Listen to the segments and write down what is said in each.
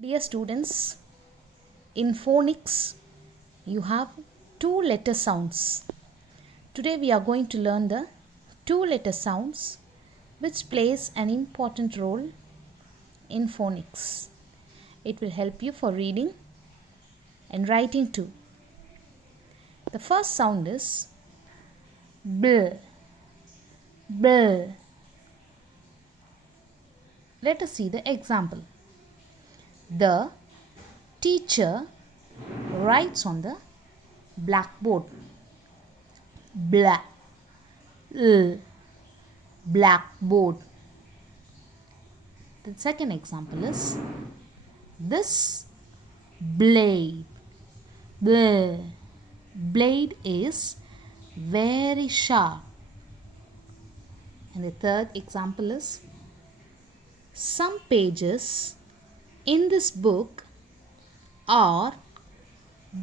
Dear students, in phonics you have two letter sounds. Today we are going to learn the two letter sounds which plays an important role in phonics. It will help you for reading and writing too. The first sound is bl. Bl. Let us see the example. The teacher writes on the blackboard. Bla. L. Blackboard. The second example is this blade. Bl. Blade is very sharp. And the third example is some pages in this book are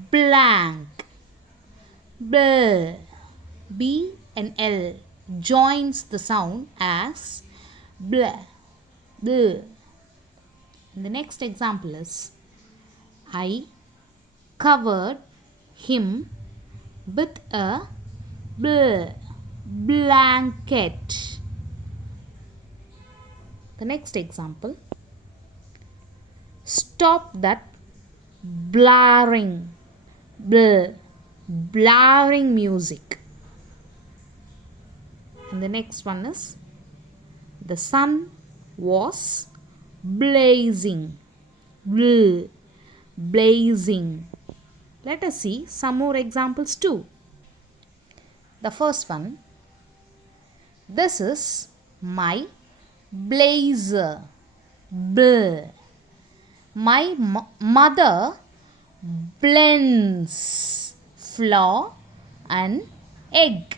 blank. B. B and L joins the sound as bl. B. And the next example is I covered him with a blanket. The next example, stop that blaring. Blaring music. And the next one is the sun was blazing. Blazing. Let us see some more examples too. The first one, this is my blazer. My mother blends flour and egg.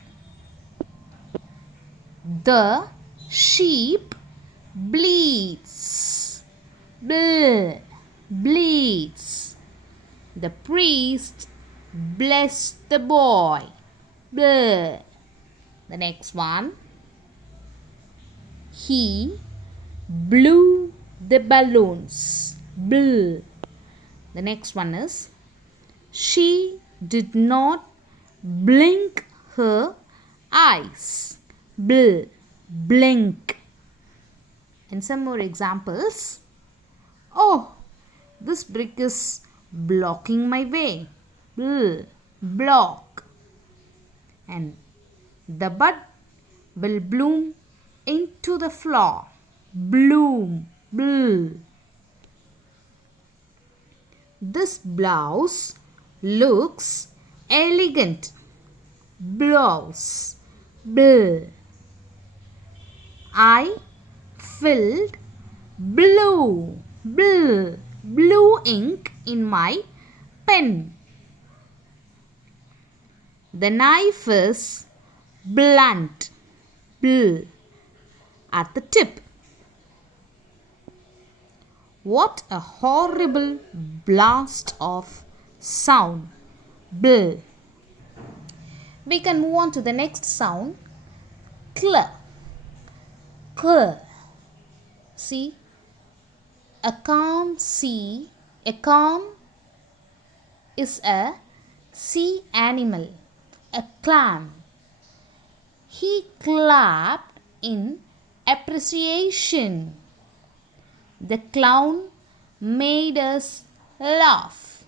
The sheep bleeds. Bleeds. The priest blessed the boy. The next one, he blew the balloons. The next one is she did not blink her eyes. Blink. And some more examples. Oh, this brick is blocking my way. Block. And the bud will bloom into the flower. Bloom. This blouse looks elegant. Blouse. I filled blue ink in my pen. The knife is blunt. At the tip. What a horrible blast of sound. We can move on to the next sound. Cl. See, a calm sea. A calm is a sea animal. A clam. He clapped in appreciation. The clown made us laugh.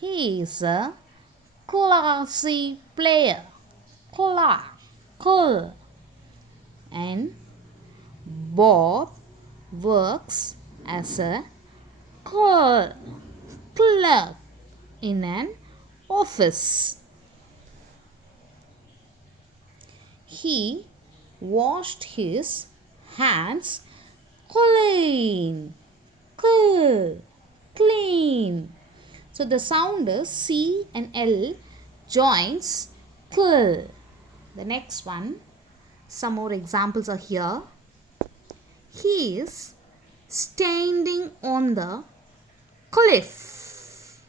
He is a classy player. And Bob works as a clerk in an office. He washed his hands clean. So the sound is C and L joins cl. The next one, some more examples are here. He is standing on the cliff.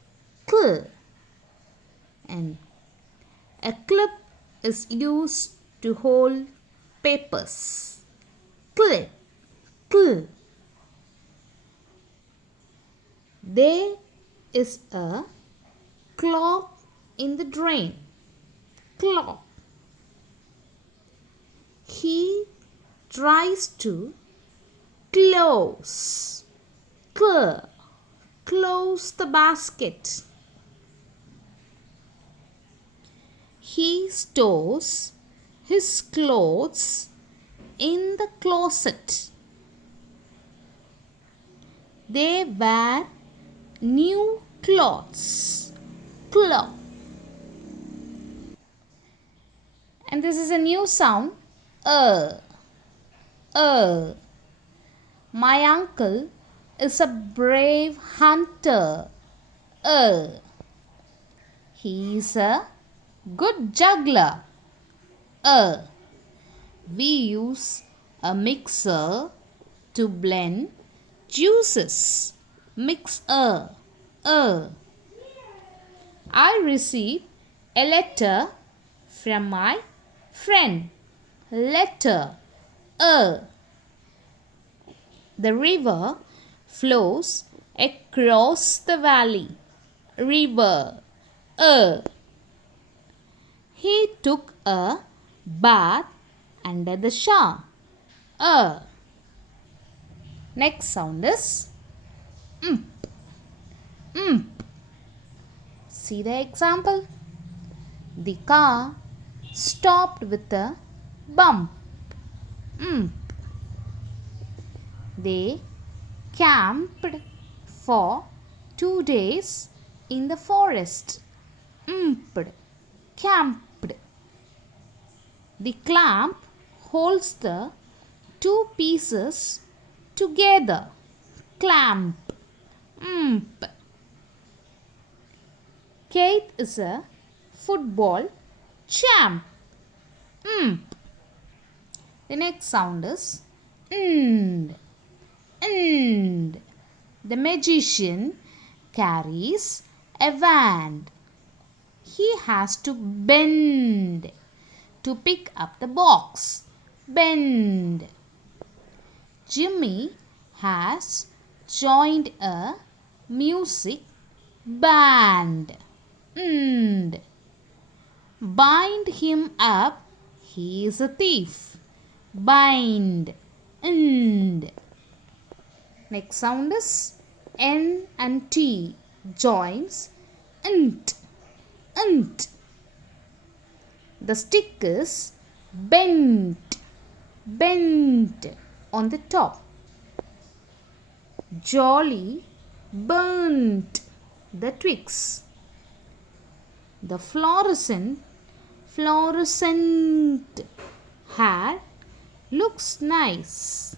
And a clip is used to hold papers. Clip. There is a clog in the drain. Clog. He tries to close. Close the basket. He stores his clothes in the closet. They wear new clothes. Cloth. And this is a new sound. My uncle is a brave hunter. He is a good juggler. We use a mixer to blend juices. Mixer. I received a letter from my friend. Letter. The river flows across the valley. River. He took a bath under the shower. Next sound is See the example. The car stopped with a bump. They camped for 2 days in the forest. Camped. The clamp holds the two pieces together. Clamp. Kate is a football champ. The next sound is The magician carries a wand. He has to bend to pick up the box. Bend. Jimmy has joined a music band. Bind him up. He is a thief. Bind. Next sound is N and T joins. Nt. The stick is bent. On the top. Jolly burnt the twigs. The fluorescent hair looks nice.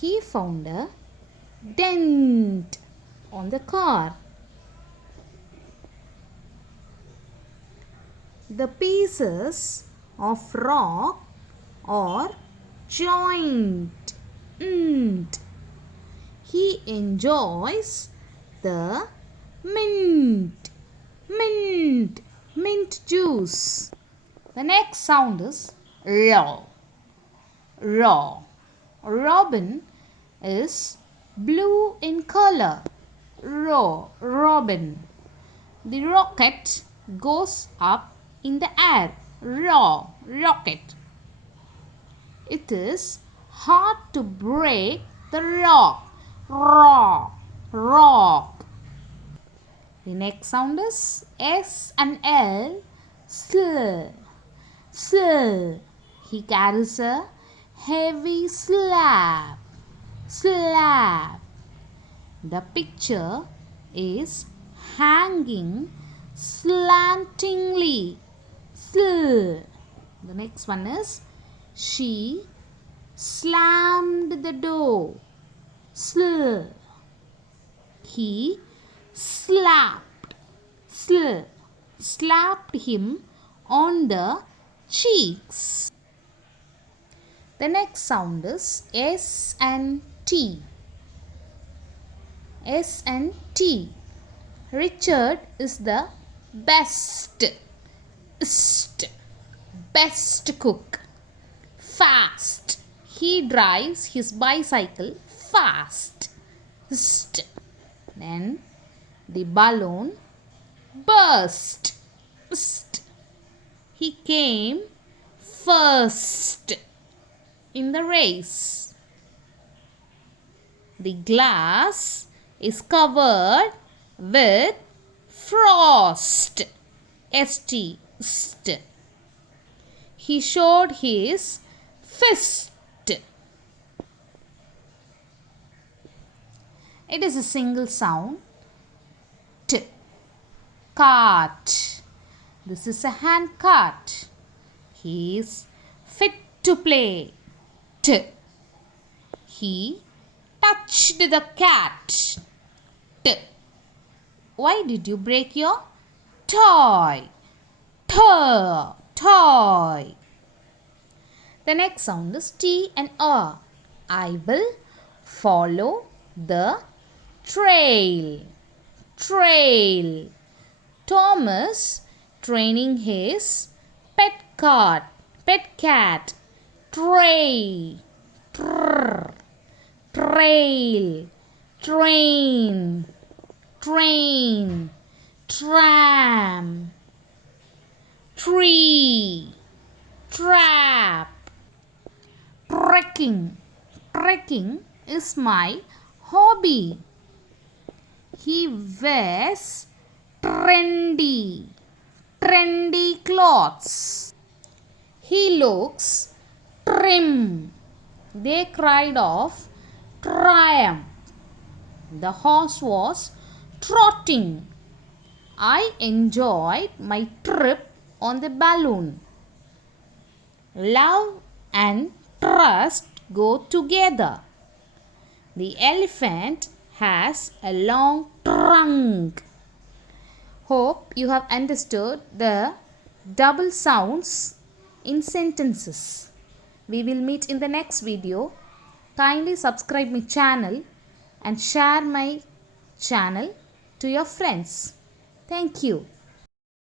He found a dent on the car. The pieces of rock are joined. He enjoys the mint juice. The next sound is raw. Robin is blue in color. Robin. The rocket goes up in the air. Rocket. It is hard to break the rock. Rock. The next sound is S and L. Sl. He carries a heavy slab. The picture is hanging slantingly. The next one is she slammed the door. He slapped him on the cheeks. The next sound is S and T. Richard is the best cook. Fast. He drives his bicycle fast. st. Then the balloon burst. St. He came first in the race. The glass is covered with frost. St. St. He showed his fist. It is a single sound. T. Cart. This is a hand cart. He is fit to play. T. He touched the cat. T. Why did you break your toy? T. Toy. The next sound is T and R. I will follow the trail. Trail. Thomas training his pet cat. Trail. Trail. Train. Train. Tram. Tree. Trap. Trekking. Trekking is my hobby. He wears trendy clothes. He looks trim. They cried of triumph. The horse was trotting. I enjoyed my trip on the balloon. Love and trust go together. The elephant has a long trunk. Hope you have understood the double sounds in sentences. We will meet in the next video. Kindly subscribe my channel and share my channel to your friends. Thank you.